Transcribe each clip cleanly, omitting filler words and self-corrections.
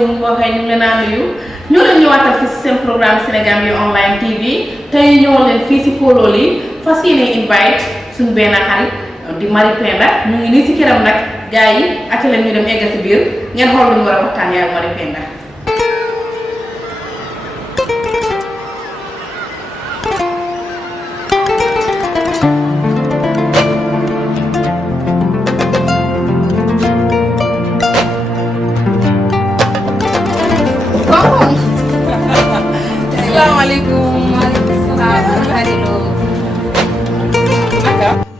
asalaamaaleykum mbokk yi ñu ngi leen a nuyu ñu leen ñëwaatal ci seen programme Sénégambia Online TV tey ñëwoon leen fii ci Kololi fas yéene invite suñu benn xarit di Marie Penda ñu ngi nii ci këram nag gars yi ak leen ñu dem egg ci biir ngeen xool lu ñu war a waxtaanee ak Marie Penda.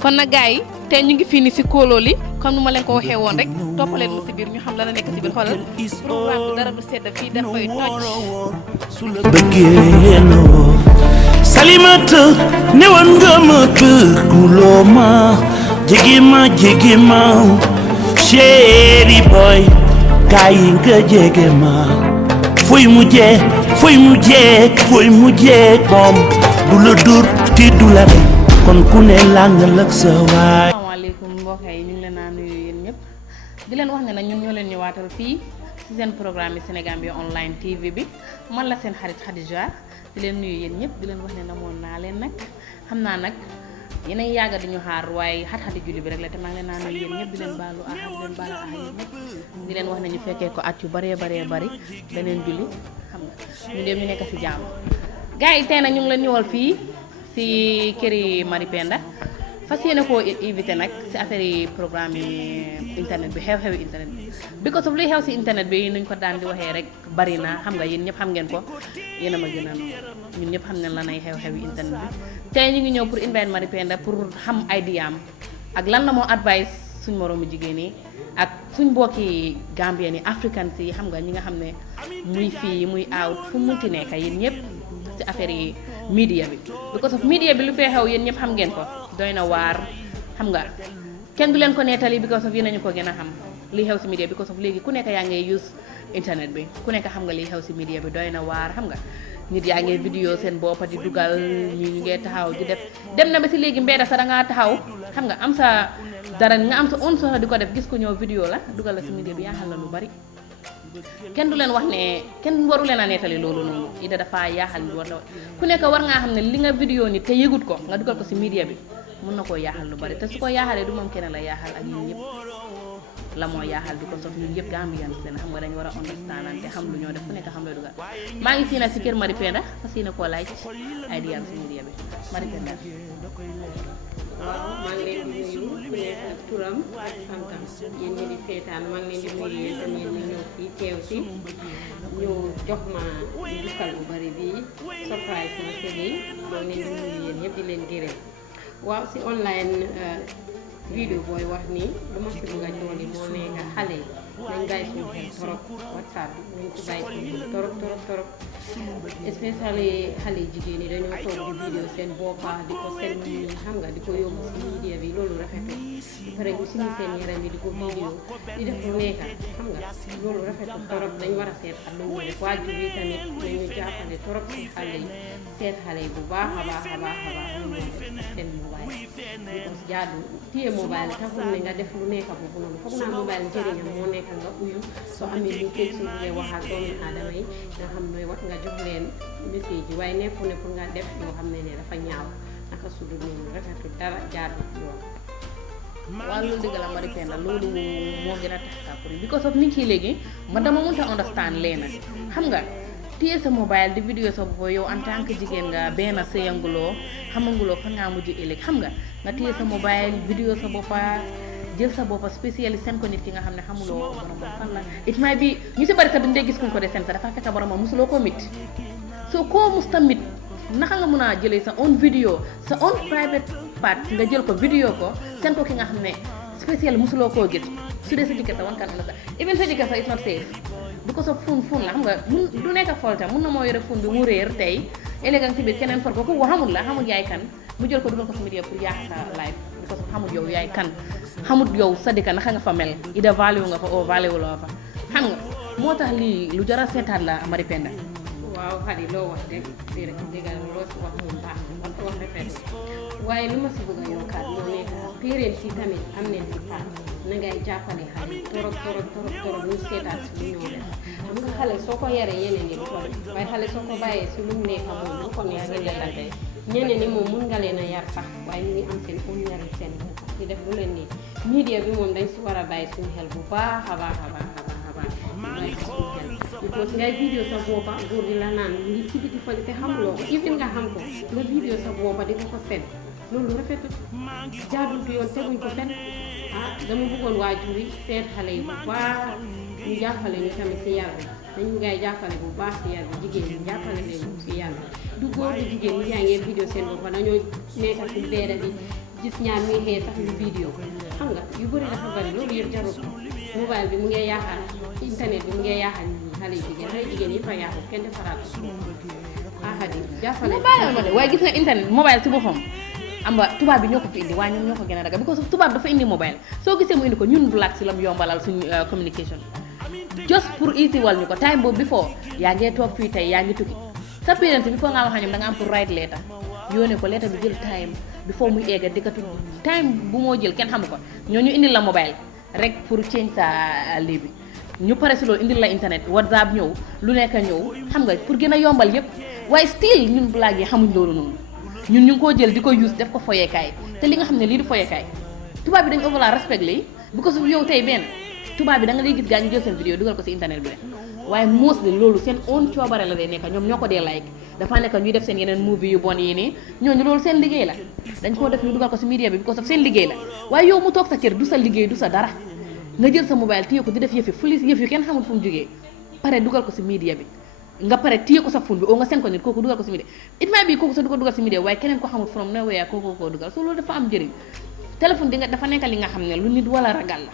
kon nag gars yi tey ñu ngi fii nii ci Kololi comme nu ma leen ko waxee woon rek toppaleen mu ci biir ñu xam la nekk ci biir xoolal programme bi dara du sedd fii dafay toj. Salimata newoon nga ma bëgguloo ma jege ma chéri boy kaay nga jege ma fuy mujjee moom du la dur ti du la rey kon ku ne lang lak sa waay. asalaamaaleykum mbokk yi ñu ngi leen a nuyu yéen ñëpp di leen wax ne nag ñun ñoo leen ñëwaatal fii ci seen programme yi Sénégambia Online TV bi man la seen xarit Khadija di leen nuyu yéen ñëpp di leen wax ne namoon naa leen nag xam naa nag yéen a ngi yàgg di ñu xaar waaye xat-xati julli bi rek la te maa ngi leen naa nuyu yéen ñëpp di leen baalu di leen baal yéen ñëpp di leen wax ne ñu fekkee ko at yu bari beneen julli xam nga ñu dem ñu nekk ci jàmm gars yi tey nag ñu ngi leen ñëwal fii ci këri Marie Penda fas yéene koo invité nag ci affaire yi programme yi internet bi xew-xewi internet bi because of luy xew ci internet bi nuñ ko daan di waxee rek bari na xam nga yéen ñëpp xam ngeen ko yéen a ma gën a ñun ñëpp xam ne lan ay xew-xewi internet bi tey ñu ngi ñëw pour invite Marie Penda pour xam idea am ak lan la moo advice suñ moroomu jigéen yi ak suñ mbokki Gambien yi africains yi xam nga ñi nga xam ne muy fii muy out fu munti nekk yéen ñëpp ci affaire yi media bi because of media bi lu fee xew yéen ñëpp xam ngeen ko doy na waar xam nga kenn du leen ko nettali because of yéen nañu ko gën a xam li xew ci media bi because of léegi ku nekk yaa ngay use internet bi ku nekk xam nga li xew ci media bi doy na waar xam nga nit yaa ngay vidéo seen boppa di dugal ñu ngay taxaw di def dem na ba ci léegi mbedda sa da ngaa taxaw xam nga am sa dara nga am sa on soxla di ko def gis ko ñëw vidéo la dugal la ci media bi yaaxal la lu bari kenn du leen wax ne kenn waru leen a nettali loolu noonu ida dafa yaaxal lu war la ku nekk war ngaa xam ne li nga vidéo ni te yëgut ko nga dugal ko ci media bi mën na koo yaaxal lu bari te su ko yaaxalee du moom kenn la yaaxal ak ñun ñëpp la moo yaaxal di ko sof ñun yëpp Gambian leen xam nga dañ war a understand te xam lu ñoo def ku nekk xam la dugal maa ngi fii nag ci kër Marie Penda fas yéene koo laaj ay diyam ci media bi Marie Penda. waaw maa ngi leen di nuyu ku nekk ak turam ak santam yéen ñi di seetaan maa ngi leen di nuyu yéen tam yéen ñi ñëw fii teew si ñu jox ma njukkal bu bari bii surprise ma sëli maa ngi leen di nuyu yéen ñëpp di leen gërëm waaw si online vidéo booy wax ni lu ma si bëgg a jooni moo nekk xale yi nañ bàyyi suñu xel torop WhatsApp bi nañ si bàyyi suñu xel torop especially xale jigéen yi dañoo toog di vidéo seen boppa di ko seen xam nga di ko yóbbu si media bi loolu rafetul ba pare ñu suñu seen yaram yi di ko vidéo di def lu nekk xam nga loolu rafetul torop dañ war a seet ak lu ñu def waajur yi tamit nañu jàppale torop si xale yi seet xale yi bu baax a baax ñu def seen mobile because jaadu téye mobile taxul ne nga def lu nekk boobu noonu foog naa mobile njëriñam moo nekk nga uyu soo amee lu tëj su buggee wax ak doomi aadama yi nga xam ne wax nga jox leen message yi waaye nekku ne pour nga def yoo xam ne dafa ñaaw naka su dul noonu rafetul dara jaadu yoon. waaw loolu dëgg la Marie Penda loolu moo gën a tax kàppuri because of nit yi léegi man dama mënta understand leena xam nga téye sa mobile di vidéo sa bopp yow en tant que jigéen nga benn sëyanguloo xamanguloo fan ngaa mujj ëllëg xam nga téye sa mobile vidéo sa boppa jël sa boppa spécialiste seen ko nit ki nga xam ne xamuloo borom fan la it might be ñu si bari sax duñ dee gis kuñ ko de seen sa dafa fekk borom musuloo ko mit soo koo mus tamit naka nga mën a jëlee sa own vidéo sa own private part nga jël ko vidéo ko seen ko ki nga xam ne spécial musuloo koo gis su dee sa jëkkër sa wan kan la sa even sa jëkkër sa it's not safe because of phone la xam nga du nekk folta mun na moo yore phone bi mu réer tey ëllëg ci biir keneen for ko ku xamul la xamul yaay kan mu jël ko dugal ko sa media pour yàq sa life because of xamul yow yaay kan xamul yow sa dëkk naka nga fa mel ida value nga fa o value loo fa xam nga moo tax lii lu jar a seetaat la Marie Penda. waaw xadi loo wax rek dëggal loo si wax moom baax na man ko wax rafet waaye lu ma si bëgg a yokkaat moo nekk parents yi tamit am neen si part na ngay jàppale xale yi torop ñu seetaat si lu ñoo def xam nga xale soo ko yaree yeneen yi du ko def waaye xale soo ko bàyyee si lu mu nekk moom lu ko neex rek la tey ñeneen ñi moom mun nga leen a yar sax waaye ñu ngi am seen own yar seen bopp di def lu leen nii media bi moom dañ si war a bàyyi suñu xel bu baax a baax a baax a baax a baax bàyyi si suñu xel because ngay vidéo sa boppa góor di la naan li si biti fali te xamuloo ko even nga xam ko nga vidéo sa boppa di ko fen loolu rafetut jaadul yoon teguñ ko fen ah dama bëggoon waajur yi seet xale yi bu baax ñu jàppale ñu tamit si yar bi dañu ngay jàppale bu baax si yar bi jigéen ñi jàppale leen si yar bi du góor du jigéen ñi yaa ngeen vidéo seen bopp dañoo nekk si beeda bi gis ñaar muy xëy sax ñu vidéo xam nga yu bëri dafa bëri loolu yëpp jarul mobile bi mu ngee yaaxal internet bi mu ngee yaaxal xale yu jigéen yi fa yaaxu kenn defaraat ahadi jàppale ma de waaye gis nga internet mobile si boppam am nga tubaab bi ñoo ko fi indi waaye ñoom ñoo ko gën a ragal because tubaab dafa indi mobile soo gisee mu indi ko ñun black si lam yombalal suñu communication just pour easy wal ñu ko time boobu before yaa ngee toog fii tey yaa ngi tukki sa parents bi foo nga wax ñoom da nga am pour write letter yónnee ko letter bi jël time before muy egga dikkatu time bu moo jël kenn xamu ko ñoo ñu indil la mobile rek pour change sa lii bi ñu pare si loolu indil la internet whatsapp ñëw lu nekk ñëw xam nga pour gën a yombal yépp waaye still ñun black yi xamuñ loolu noonu ñun ñu ngi koo jël di ko use def ko foyeekaay te li nga xam ne lii di foyeekaay tubaab bi dañu overla respect lii because of yow tey benn tubaab bi da nga lay gis gaa ñu jël seen vidéo dugal ko si internet bi rek waaye mostly loolu seen own coobare la day nekk ñoom ñoo ko dee like dafa nekk ñuy def seen yeneen movie yu bon yi nii ñooñu loolu seen liggéey la dañ koo def ñu dugal ko si media bi because of seen liggéey la waaye yow mu toog sa kër du sa liggéey du sa dara nga jël sa mobile téye ko di def yëfi police yëf yu kenn xamul fu mu jógee pare dugal ko si media bi nga pare téye ko sa phone bi oo nga seen ko nit kooku dugal ko si media it might be kooku sa du ko dugal si media waaye keneen ko xamul from nowhere kooku koo dugal so loolu dafa am njëriñ téléphone di nga dafa nekk li nga xam ne lu nit wala ragal la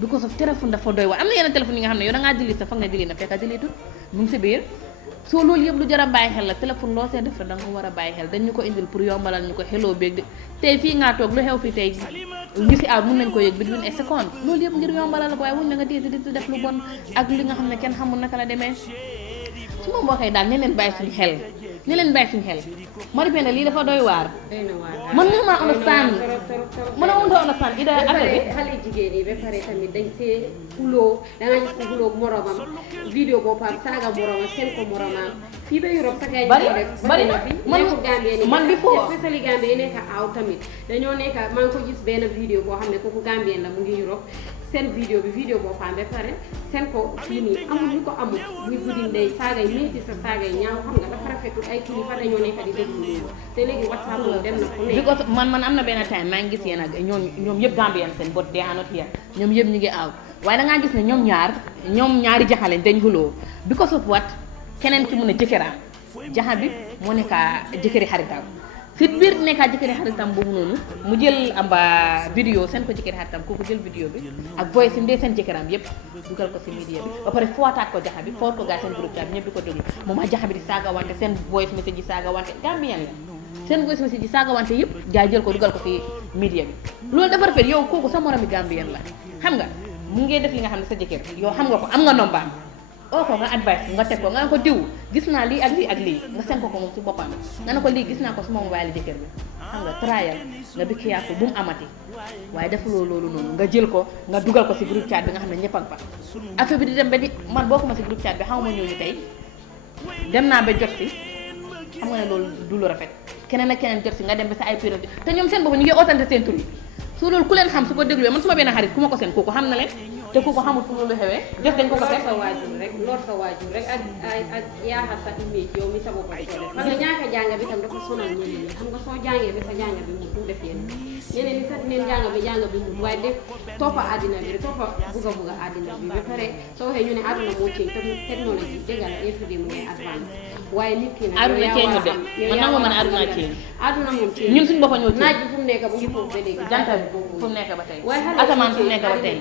because of téléphone dafa doy waar am na yeneen téléphone yi nga xam ne yow da ngaa jëli sa foog ne jëli na fekk jëli tut mu ngi si biir soo loolu yëpp lu jar a bàyyi xel la téléphone loo see def da nga war a bàyyi xel dañ ñu ko indil pour yombalal ñu ko xeloo beeg de tey fii ngaa toog lu xew fii tey ñu si aw mën nañ ko yëg bi between a second loolu yëpp ngir yombalal la ko waaye wuñ la nga téye di def lu bon ak li nga xam ne kenn xamul naka la demee su ma mbokkee daal ne leen bàyyi suñu xel ne leen bàyyi suñu xel Marie Penda lii dafa doy waar man mënu maa understand mën a mënta understand ida affaire bi xale jigéen yi ba pare tamit dañ see xuloo danga gis ko xuloo moromam vidéo boppam saaga moromam seen ko moromam fii ba Europe sa gars yi bari na fi nekkul Gambie ni man bi foo especially Gambie yi nekk aw tamit dañoo nekk maa ngi ko gis benn vidéo boo xam ne kooku Gambien la mu ngi Europe seen vidéo bi vidéo boppam ba pare seen ko fii nii amul ñu ko amul muy guddi ndey saaga yi métti sa saaga yi ñaaw xam nga dafa rafetul ay kilifa dañoo nekk di déglu loolu te léegi WhatsApp moom dem na fu nekk because man am na benn time maa ngi gis yéen ak ñoom yëpp Gambien seen bot they are not here ñoom yëpp ñu ngi aw waaye da ngaa gis ne ñoom ñaari jaxale dañ xuloo because of what keneen ki mun a jëkkëraam jaxa bi moo nekka jëkkëri xaritam si biir nekkaa jëkkëri xaritam boobu noonu mu jël amba vidéo seen ko jëkkëri xaritam kooku jël vidéo bi ak voice yi seen jëkkëram yëpp dugal ko si media bi ba pare footaat ko jaxa bi foot ko gaa seen groupe chat bi ñëpp di ko déglu moom a jaxa bi di saaga wante seen voice message yi saaga wante Gambien la seen voice message yi saaga wante yëpp gaa jël ko dugal ko si media bi loolu dafa rafet yow kooku sa moromi Gambien la xam nga mu ngee def li nga xam ne sa jëkkër yow xam nga ko am nga nombaam oo ko nga advice nga teg ko nga ne ko diw gis naa lii ak lii ak lii nga sen ko moom si boppam nga ne ko lii gis naa ko suma mobile jëkkër bi xam nga trial nga bi kiyaat ko bu mu amati waaye defuloo loolu noonu nga jël ko nga dugal ko si groupe chat bi nga xam ne ñëpp a fa affaire bi di dem ba di man bokkuma si groupe chat bi xaw ma ñooñu tey dem naa ba jot si xam nga ne loolu du lu rafet keneen ak keneen jot si nga dem ba sa ay période te ñoom seen bopp ñu ngi ootante seen tur yi su loolu ku leen xam su ko dégluwee man suma benn xarit ku ma ko seen kooku xam na leen te kooku xamul fu loolu xewee def dañ ko ko teg sa waajur rek ak yaaxal sa image yow mi sa bopp di ko def parce que ñaaka jàng bi tam dafa sonal ñeneen ñi xam nga soo jàngee ba sa jàng bi mu du def yéen ñeneen ñi sax neen jàng bi mu waaye def toppa àddina bi toppa bugga àddina bi ba pare soo waxee ñu ne àdduna moo change technologie dëgg la everyday mu ngay advance waaye nit ki nag àdduna change de man nangu man àdduna change àdduna moom change ñun suñu boppa ñoo change naaj bi fu mu nekk bu ngi foofu ba léegi jantal fu mu nekk ba tey asamaan fu mu nekk ba tey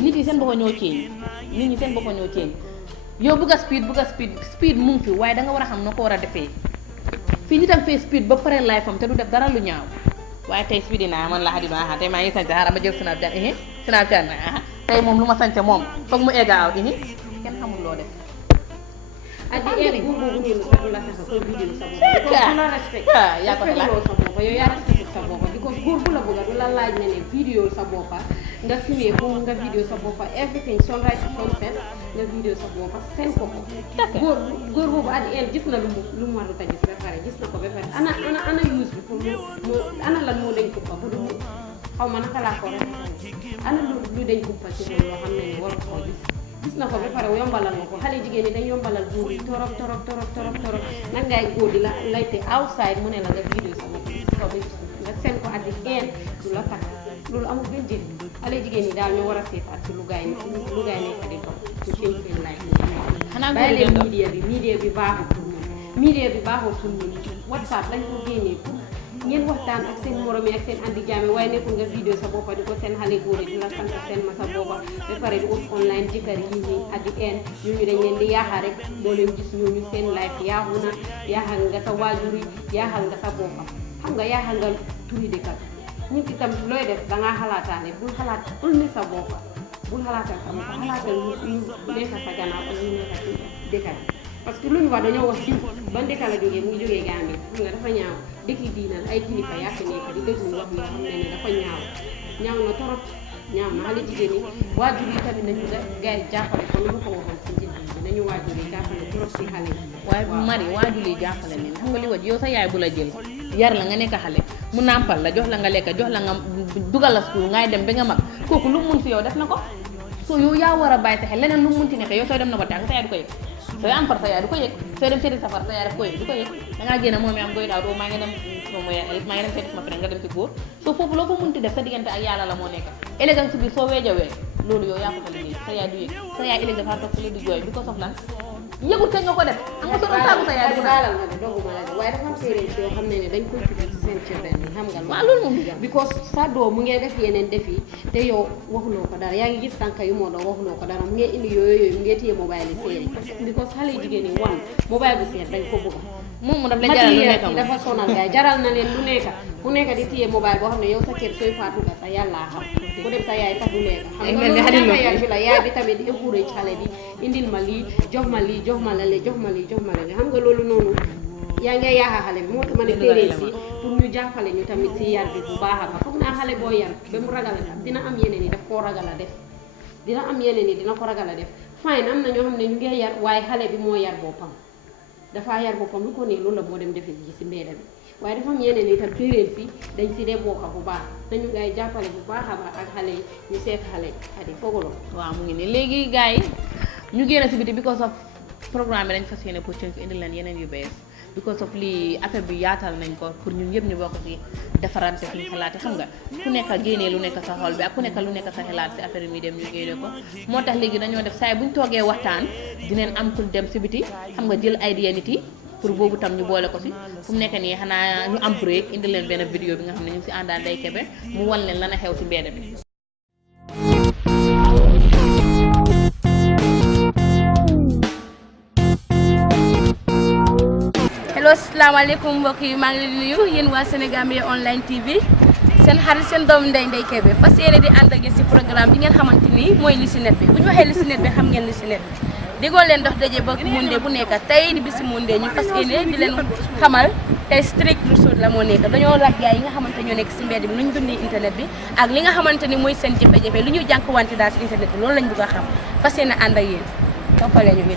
nit yi seen boppa ñoo change nit ñi seen boppa ñoo change yow bugga speed mu ngi fi waaye da nga war a xam noo ko war a defee fii nitam fee speed ba pare life am te du def dara lu ñaaw waaye tey speed naa man la xadima aha tey maa ngi sant xaaral ma jël Snapchat na aha tey moom lu ma sant moom foog mu egga aw kenn xamul loo def ak di egg bu la tax ko vidéo sa bopp ko la respect yaa ko xalaat yow yaa respect sa boppa because góor bu la bëgga du la laaj ne ne vidéo sa boppa nga filmé ko nga vidéo sa boppa everything sunrise to sunset nga vidéo sa boppa seen ko góor boobu at the end gis na lu mu warut a gis ba pare gis na ko ba pare ana use bi pour mu ana lan moo dañ ko ba du xaw ma naka laa ko ana lu dañ ko ci moom loo xam ne ni waru koo gis na ko ba pare yombalal nga ko xale jigéen ñi dañ yombalal góor yi torop nag ngay góor di la layte outside mu ne la nga vidéo sa bopp ko ba nga seen ko at the end du la takk loolu amul benn njëriñ xale jigéen ñi daal ñoo war a seetaat ci lu gaay nekk di dox ci seen life xanaa bàyyi leen media bi baaxul pour ñun WhatsApp lañ ko génnee pour ngeen waxtaan ak seen morom yi ak seen andi jaame waaye nekkul nga vidéo sa boppa di ko seen xale góor yi di la sant seen ma sa boppa ba pare di ut online jëkkër yi ñi at the end ñooñu dañ leen di yaaxal rek doo leen gis ñooñu seen life yaaxu na yaaxal nga sa waajur yi yaaxal nga sa boppa xam nga yaaxal nga turi dëkkal nit ki tam looy def dangaa xalaataane bul ne sa boppa bul xalaatal sa boppa xalaatal lu nekk sa gannaaw ak lu nekk si dëkkal parce que lu ñu wax dañoo wax diw ban dëkk la jógee mu ngi jógee Gambie xam nga dafa ñaaw dëkk yi diinal ay kilifa yaa fi nekk di déglu wax yoo xam ne dafa ñaaw na torop ñaaw na xale jigéen ñi waajur yi tamit nañu gars yi jàppale ko lu ma ko waxoon ci njëkk bi nañu waajur yi jàppale torop si xale yi waaye mari waajur yi jàppale leen xam nga li waj yow sa yaay bu la jël yar la nga nekk xale mu nàmpal la jox la nga lekk jox la nga dugal la school ngay dem ba nga mag kooku lu mu mun si yow def na ko so yow yaa war a bàyyi sa xel leneen lu mu munti nekk yow sooy dem na ko tànk sa yaay du ko yëg sooy am far sa yaay du ko yëg sooy dem seeti safar sa yaay daf ko yëg du ko yëg dangaa génn moom am goy daaw doo maa ngi dem seeti sama frère nga dem si góor so foofu loo ko munti def sa diggante ak yàlla la moo nekk ëllëg si biir soo weejawee loolu yow yaa ko fa liggéey sa yaay du yëg sa yaay ëllëg dafa toog fële du jooy du ko soxla yëgut kañ nga ko def am nga soo doon saabu sa yaay du ko daalal ma de doguma la de waaye dafa am parents yoo xam ne dañ koy tuddee ci seen children yi xam nga waaw loolu moom because sa doom mu ngee def yeneen def yi te yow waxuloo ko dara yaa ngi gis tànka yu moo doon waxuloo ko dara mu ngee indi yooyu mu ngee téye mobile yi seeri because xale jigéen ñi wan mobile bu seer dañ ko bëgg moom mu daf la jaral lu nekk dafa sonal gaay jaral na leen lu nekk ku nekk di téye mobile boo xam ne yow sa kër sooy faatu ga sa yàllaa xam ku dem sa yaay sax du lekk xam nga loolu nekk yar bi la yaay bi tamit di encourage xale bi indil ma lii jox ma lii jox ma la lee jox ma lii jox ma la lee xam nga loolu noonu yaa ngi yaaxa xale bi moo tax ma ne parents yi pour ñu jàppale ñu tamit si yar bi bu baax a baax foog naa xale boo yar ba mu ragal a dina am yeneen yi daf koo ragal a def dina am yeneen yi dina ko ragal a def fine am na ñoo xam ne ñu ngi yar waaye xale bi moo yar boppam dafa yar boppam lu ko ne loolu la moo dem defe ji si mbedda bi waaye dafa am yeneen itam parents yi dañ si dee bokka bu baax nañu ngay jàppale bu baax a baax ak xale yi ñu seet xale yi fooguloo waaw mu ngi nii léegi gars yi ñu génn si biti because of programme bi dañ fas yéene pour tënk indi leen yeneen yu bees because of lii affaire bi yaatal nañ ko pour ñun ñëpp ñu bokk ci defarante suñu xalaat yi xam nga ku nekk génnee lu nekk sa xol bi ak ku nekk lu nekk sa xalaat si affaire yi muy dem ñu génne ko moo tax léegi dañoo def saa buñ toogee waxtaan dineen am pour dem si biti xam nga jël idea nit yi pour boobu tam ñu boole ko si fu mu nekk nii xanaa ñu am break indi leen benn vidéo bi nga xam ne ñu ngi si àndaan day kebe mu wan leen lan a xew si mbedd bi. hello asalaamaaleykum mbokk yi maa ngi leen di nuyu yéen waa Senegambia online TV seen xarit seen doomu Ndeye Kébé fas yéene di ànd ak yéen si programme bi ngeen xamante ni mooy li si net bi bu ñu waxee li si net bi xam ngeen li si net bi déggoo leen dox daje ba Monday bu nekk tey di bisi Monday ñu fas yéene di leen xamal tey strict result la moo nekk dañoo laaj gars yi nga xamante ñoo nekk si mbedd bi lu ñu dundee internet bi ak li nga xamante ni mooy seen jafe-jafe lu ñu jànkuwante daal si internet bi loolu lañ bëgg a xam fas yéene ànd ak yéen toppalee ñu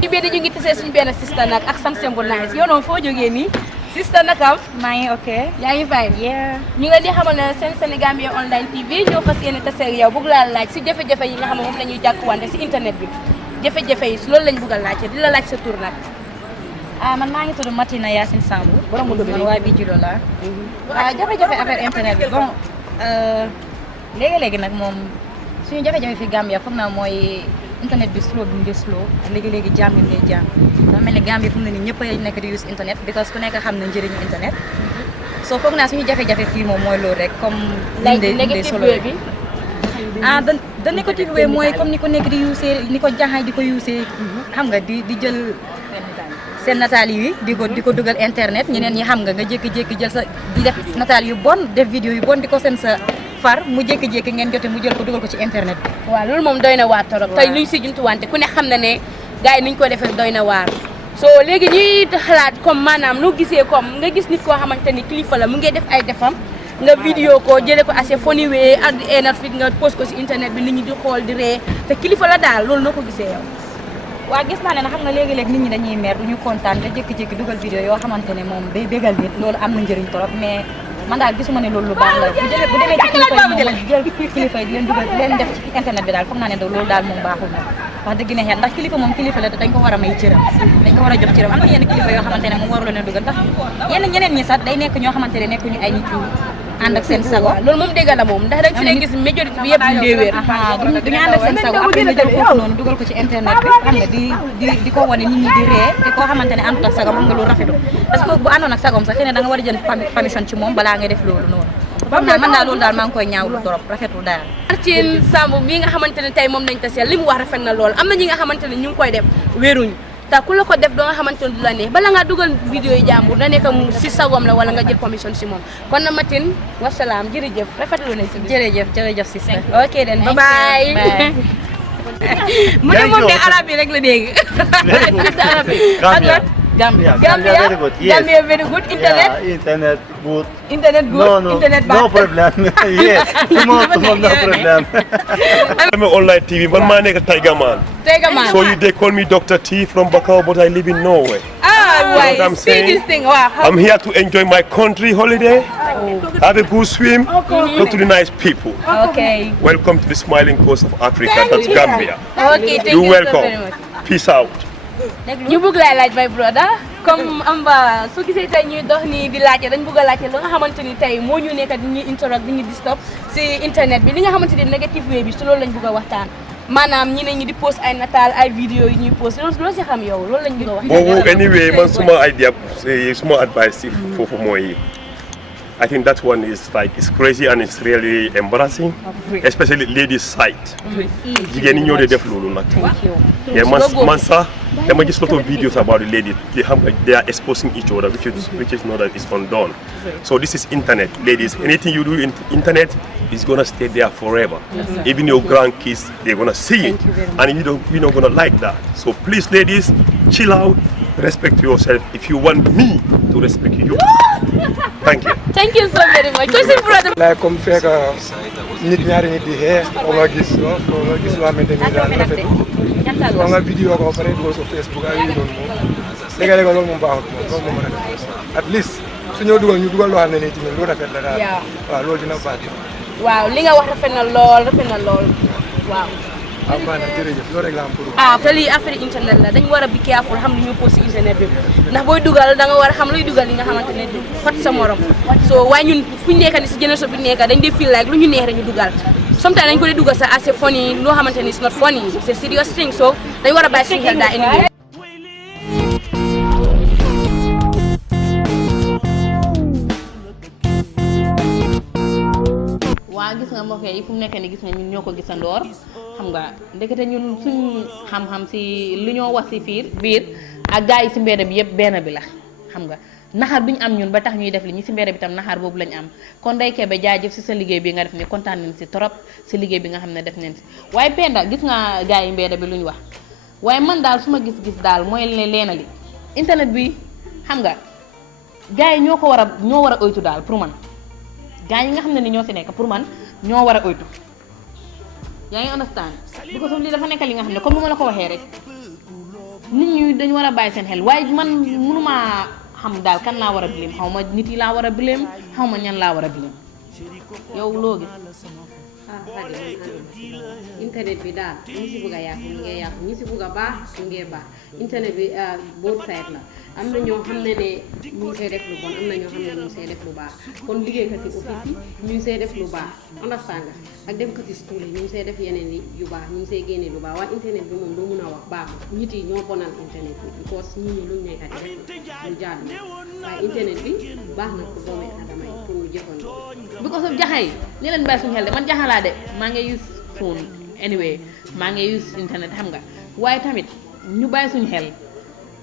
ci biir ñu ngi tisee suñu benn sista nag ak samsem bu nice yow noonu foo jógee nii sista nakam maa ngi ok yaa ngi fay yeah ñu ngi di xamal ne seen Senegambia online TV ñoo fas yéene tase ak yow bëgg laa laaj si jafe-jafe yi nga xam ne moom la ñuy jànkuwante si internet bi jafe-jafe yi loolu lañ bëgg a laajte di la laaj sa tur nag man maa ngi tudd Matina Yacine Sambou borom man waa bi julo la waaw jafe-jafe affaire internet bi bon léegi-léegi nag moom suñu jafe-jafe fi Gambia foog naa mooy internet bi slow bi mu ngi slow léegi-léegi jaam bi ngay jaam dafa mel ni Gambia fu mu ne nii ñëpp a nekk di use internet because ku nekk xam na njëriñu internet soo foog naa suñu jafe-jafe fii moom mooy loolu rek comme lindee solo bi da négative way mooy comme ni ko nekk di use ni ko jaxaay di ko use xam nga di jël seen nataal yi di ko dugal internet ñeneen ñi xam nga jékki-jékki jël sa di def nataal yu bon def vidéo yu bon di ko seen sa far mu jékki-jékki ngeen jote mu jël ko dugal ko ci internet bi waaw loolu moom doy na waar torop tey luñ si jumtuwante ku ne xam na ne gars yi niñ ko defee doy na waar so léegi ñuy xalaat comme maanaam noo gisee comme nga gis nit koo xamante ni kilifa la mu ngi def ay defam nga vidéo ko jëlee ko assez funny way ak énergie nga post ko si internet bi nit ñi di xool di ree te kilifa la daal loolu noo ko gisee yow. waa gis naa ne nag xam nga léegi-léegi nit ñi dañuy mer duñu kontaan nga jékki-jékki dugal vidéo yoo xamante ne moom day bégal nit loolu am na njëriñ trop mais man daal gisuma ne loolu lu baax la bu demee ci kilifa yi moom jël kilifa yi di leen dugal di leen def ci internet bi daal foog naa ne loolu daal moom baaxul moom wax dëgg ne xel ndax kilifa moom kilifa la te dañ ko war a may cëram dañ ko war a jox cëram am na yenn kilifa yoo xamante ne moom waru leen a dugal ndax yenn ñeneen ñi sax day nekk ñoo xamante ne nekkuñu ay nit yu ànd ak seen sago loolu moom dégg la moom ndax dañ fi gis majorité bi yëpp ñu dee wéer duñu ànd ak seen sago après nga jël kooku noonu dugal ko ci internet bi xam nga di ko wane nit ñi di ree te koo xamante ne àndut ak sagom xam nga loolu rafetul parce que bu àndoon ak sagom sax xëy na da nga war a jël permission ci moom balaa ngay def loolu noonu xam naa man daal loolu daal maa ngi koy ñaawlu trop rafetul daal Martine Samb mi nga xamante ne tey moom lañ taseel li mu wax rafet na lool am na ñi nga xamante ne ñu ngi koy def wéeruñu te ku la ko def doo nga xamante ne du la neex bala ngaa dugal vidéo yi jàmbur na nekk mu si sagom la wala nga jël commission si moom kon na Martine wasalaam jërëjëf rafetlu nañ si jërëjëf sister ok then bye bye mu ne moom de arab yi rek la dégg Gambia. Gambia Very good. Yes. Gambia very good internet Yeah, internet good. internet good internet bad No problem. Yes. No problem. I'm an online TV. One man named Tiger Man. Tiger Man So they call me Dr. T from Bakau, but I live in Norway. why what I'm see saying? this thing wow I'm here to enjoy my country holiday, have a good swim, talk to the nice people. okay Welcome to the smiling coast of Africa. That's Gambia. okay thank You're you so welcome. very much Peace out. ñu bëgg laay laaj my brother comme amba su gisee tey ñuy dox nii di laajte dañ bëgg a laajte lu nga xamante ni tey moo ñu nekk di ñuy interact di ñu disturb si internet bi li nga xamante ni negative way bi su loolu lañ bëgg a waxtaan maanaam ñi ne ñi di post ay nataal ay vidéo yi ñuy post loolu si xam yow loolu lañ bëgg a waxtaan Well, anyway, man, suma idea, suma advice for more. I think that one is like it's crazy and it's really embarrassing, especially ladies' side. Jigéen ñi ñoo dee def loolu nag. Yeah, man sax dama gis lot of videos about the ladies. They are exposing each other, which is not that it's undone. So this is internet, ladies. Anything you do in internet is gonna stay there forever. Even your grandkids, they're gonna see it, and you're not gonna like that. So please, ladies, chill out. Respect yourself if you want me to respect you. Thank you. thank you so very much cousin brother like comme fekk nit ñaari nit di xee foo nga gis loo xamante ni daal rafetul foo nga vidéo ko ba pare dugal ko Facebook ak yu doon moom léegi-léegi loolu moom baaxut moom loolu moom rafetul at least su ñëw dugal ñu dugal loo xam ne nii tamit lu rafet la daal waaw loolu dina baax waaw li nga wax rafet na lool waaw waaw maanaam jërëjëf loolu rek la am pour te lii affaire internet la dañu war a be careful xam lu ñu post ci internet bi ndax booy dugal da nga war a xam luy dugal li nga xamante ne du fat sa morom so waaye ñun fu ñu nekk ni si génération bi nekk dañ dee feel like lu ñu neex rek ñu dugal sometimes dañ ko dee dugal sa assez funny loo xamante ni it's not funny c'est serious thing so dañ war a bàyyi suñu xel daa anyway waa gis nga mbokk yi fu mu nekk ni gis nga ñun ñoo ko gisandoor xam nga ndekete ñun suñ xam-xam si lu ñoo wax si biir ak gars yi si mbedd bi yëpp benn bi la xam nga naxar bi ñu am ñun ba tax ñuy def li ñi si mbedd bi tam naxar boobu lañ am kon Ndeye Kébé jaajëf si sa liggéey bi nga def ni kontaan nañ si trop si liggéey bi nga xam ne def nañ si waaye Penda gis nga gars yi mbedd bi lu ñu wax waaye man daal su ma gis-gis daal mooy leena li internet bi xam nga gars yi ñoo war a oytu daal pour man gaa yi nga xam ne ni ñoo si nekk pour man ñoo war a oytu yaa ngi understand because of lii dafa nekk li nga xam ne comme ni ma la ko waxee rek nit ñi dañu war a bàyyi seen xel waaye man mënumaa xam daal kan laa war a blame xaw ma nit yi laa war a blame xaw ma ñan laa war a blame yow loo gis internet bi daal ñi si bëgg a yàqu ñu ngi yàqu ñi si bëgg a baax ñu ngi baax internet bi both side la am na ñoo xam ne ñu ngi see def lu bon am na ñoo xam ne ñu ngi see def lu baax kon liggéeykat yi office yi ñu ngi see def lu baax understand nga ak demkat yi school yi ñu ngi see def yeneen yu baax ñu ngi see génne lu baax waaye internet bi moom doo mun a wax baaxul nit yi ñoo bonal internet bi because nit ñi luñ nekkat yi def lu jaadu waaye internet bi baax na pour doomu aadama yi pour ñu jëfandikoo because of jaxay ni leen bàyyi suñu xel de man jaxalaa de maa ngi use phone anyway maa ngi use internet xam nga waaye tamit ñu bàyyi suñu xel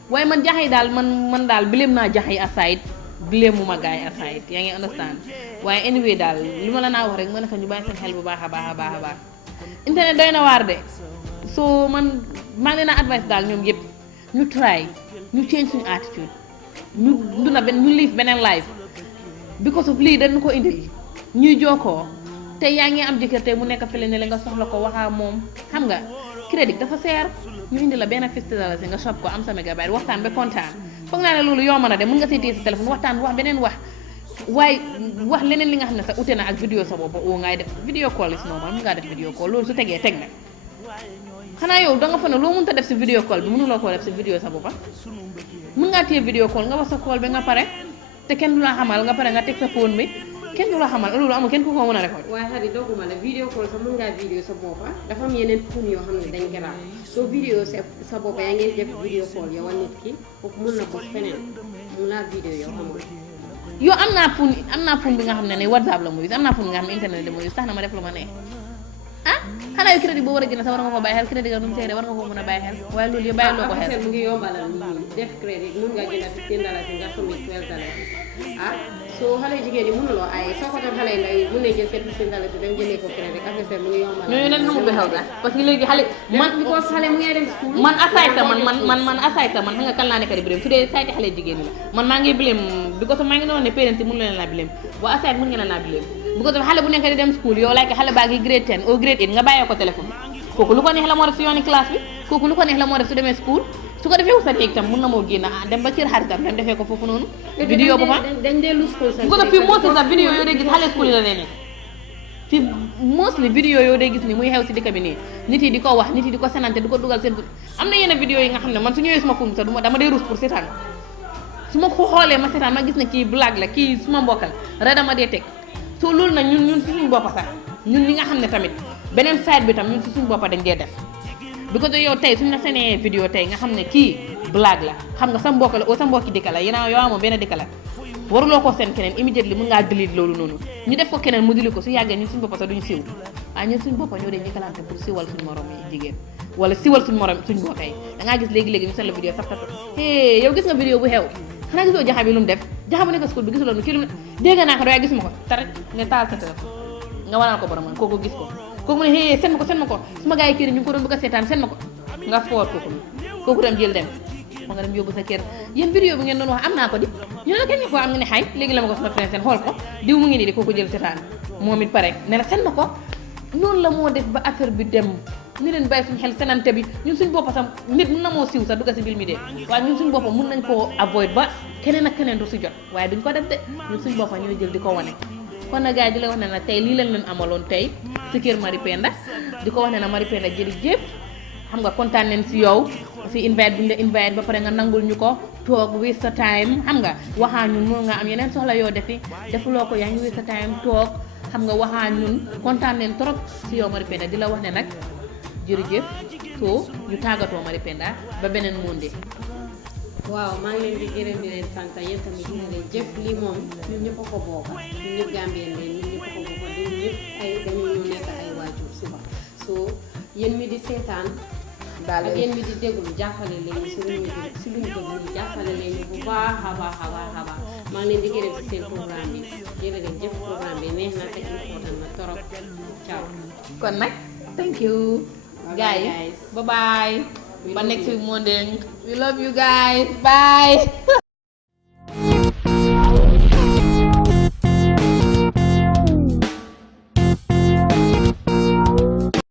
waaye man jaxay daal man daal blame naa jaxay aside blame mu ma gaay aside yaa ngi understand waaye anyway daal li ma la naa wax rek ma ne ko ñu bàyyi seen xel bu baax a baax internet doy na waar de so man maa ngi leen a advice daal ñoom yëpp ñu try ñu change suñu attitude ñu duna ñu live beneen life because of lii dañu ko indil ñuy jokkoo te yaa ngi am jëkkër tey mu nekk fële ne la nga soxla ko waxaa moom xam nga crédit dafa seer ñu indi la benn $50 nga shop ko am sa mégabyte waxtaan ba kontaan foog naa ne loolu yomb na de mën nga see téye sa téléphone waxtaan wax beneen wax waaye wax leneen li nga xam ne sax ute na ak vidéo sa bopp oo ngay def vidéo call is normal mën ngaa def vidéo call loolu su tegee teg na xanaa yow da nga fa ne loo mënta def si vidéo call bi mënuloo koo def si vidéo sa boppa mën ngaa téye vidéo call nga wax sa call bi nga pare te kenn du la xamal nga pare nga teg sa phone bi kenn du la xamal loolu amul kenn ku ko mën a record waaye xarit dogguma la vidéo call sax mën ngaa vidéo sa boppa dafa am yeneen phone yoo xam ne dañ garaaw soo vidéo sa boppa yaa ngi def vidéo call yow a nit ki kooku mën na bos feneen mu laa vidéo yow xamul yow am naa phone bi nga xam ne WhatsApp la muy am naa phone bi nga xam ne internet la muy tax na ma def lu ma neex ah xanaa yu crédit boo war a jënd sax war nga ko bàyyi xel crédit ga nu mu seede war nga ko mën a bàyyi xel waaye loolu yëpp bàyyi loo ko xel mu ngi yombalal nit ñi def crédit mun nga jënd $15 nga summi $12 ah soo xale jigéen ñi mënuloo ay soo ko doon xale yi lay mun nañ jël seen $15 dem jëlee ko crédit affaire mu ngi yombalal ñooñu nen xamul ba xew sax parce que léegi xale man because xale mu ngi dem school man aside sa man aside sa man xam nga kan laa nekk di bileem su dee sayti xale jigéen ñi la man maa ngi bileem because maa ngi doon ne parents yi mënu leen laa bileem boo aside mën ngeen leen laa bileem because xale bu nekk di dem school yow like xale baa ngi grade 10 au grade 8 nga bàyyee ko téléphone kooku lu ko neex la moo def si yooni classe bi kooku lu ko neex la moo def su demee school su ko defee sa néeg tam mun na moo génn dem ba kër xaritam dem defee ko foofu noonu vidéo bu ma dañ dee lu school sax bu ko fii mostly sax vidéo yoo dee gis xale school yi la nee nekk fii mostly vidéo yoo dee gis ni muy xew si dëkk bi nii nit yi di ko wax nit yi di ko senante di ko dugal seen am na yenn vidéo yi nga xam ne man su ñëwee suma fum sax dama dee rus pour seetaan su ma ko xoolee ma seetaan ma gis ne kii blague la kii suma mbokkal rek dama dee teg soo loolu nag ñun si suñu boppa sax ñun ñi nga xam ne tamit beneen side bi tam ñun si suñu boppa dañ dee def because yow tey suñu la seenee vidéo tey nga xam ne kii blague la xam nga sa mbokk la oo sa mbokki dëkk la yéen yow amoo benn dëkk la waruloo ko seen keneen immediately mën ngaa delete loolu noonu ñu def ko keneen mu dili ko su yàggee ñun suñu boppa sax duñu siiw waaye ñun suñu boppa ñoo dee njëkkalante pour siwal suñu morom yi jigéen wala siwal suñu morom suñu mbokk yi dangaa gis léegi-léegi ñu seen la vidéo saf taf hé yow gis nga vidéo bu xew xanaa gisoo jaxa bi lu mu def jaxa bu nekk school bi gisuloon kii lu mu dégg naa ko waaye gisuma ko taret nga taal sa téléphone nga wanal ko borom kooku gis ko kooku mu ne hé seen ma ko suma gars yi kii ñu ngi ko doon bëgg a seetaan seen ma ko nga foor kooku dem jël dem ma nga dem yóbbu sa kër yéen vidéo bi ngeen doon wax am naa ko di ñu la kenn ñu ko am nga ne xay léegi la ma ko sama friend seen xool ko diw mu ngi nii di kooku jël seetaan moom it pare ne la seen ma ko noonu la moo def ba affaire bi dem ni leen bàyyi suñu xel senante bi ñun suñ boppa sax nit mun na moo siiw sax dugga si bil mi dee waaye ñun suñ boppa mun nañ koo avoid ba keneen ak keneen du si jot waaye duñ ko def de ñun suñ boppa ñooy jël di ko wane kon na gars yi di la wax ne na tey lii lañ leen amaloon tey si kër Marie Penda di ko wax ne na Marie Penda jërëjëf xam nga kontaan nañ si yow si invite bi ñu la invite ba pare nga nangul ñu ko toog waste sa time xam nga waxaa ñun moo nga am yeneen soxla yoo defi defuloo ko yaa ngi waste sa time toog xam nga waxaa ñun kontaan nañ trop si yow Marie Penda di la wax ne nag jërëjëf soo ñu tàggatoo Marie Penda ba beneen monde waaw maa ngi leen di gërëm di leen sant yéen tamit di leen jëf lii moom ñun ñëpp a ko bokk ñun ñëpp Gambien leen ñun ñëpp a ko bokk ñun ñëpp ay dañoo ñu nekk ay waajur suba soo yéen mi di seetaan ak yéen mi di déglu jàppale leen si luñu bëgg jàppale leen bu baax a baax a baax a baax maa ngi leen di gërëm si seen programme bi jërëjëf jëf programme bi neex na te important na torop ciao kon nag thank you guys bye bye ba next week Monday we love you guys bye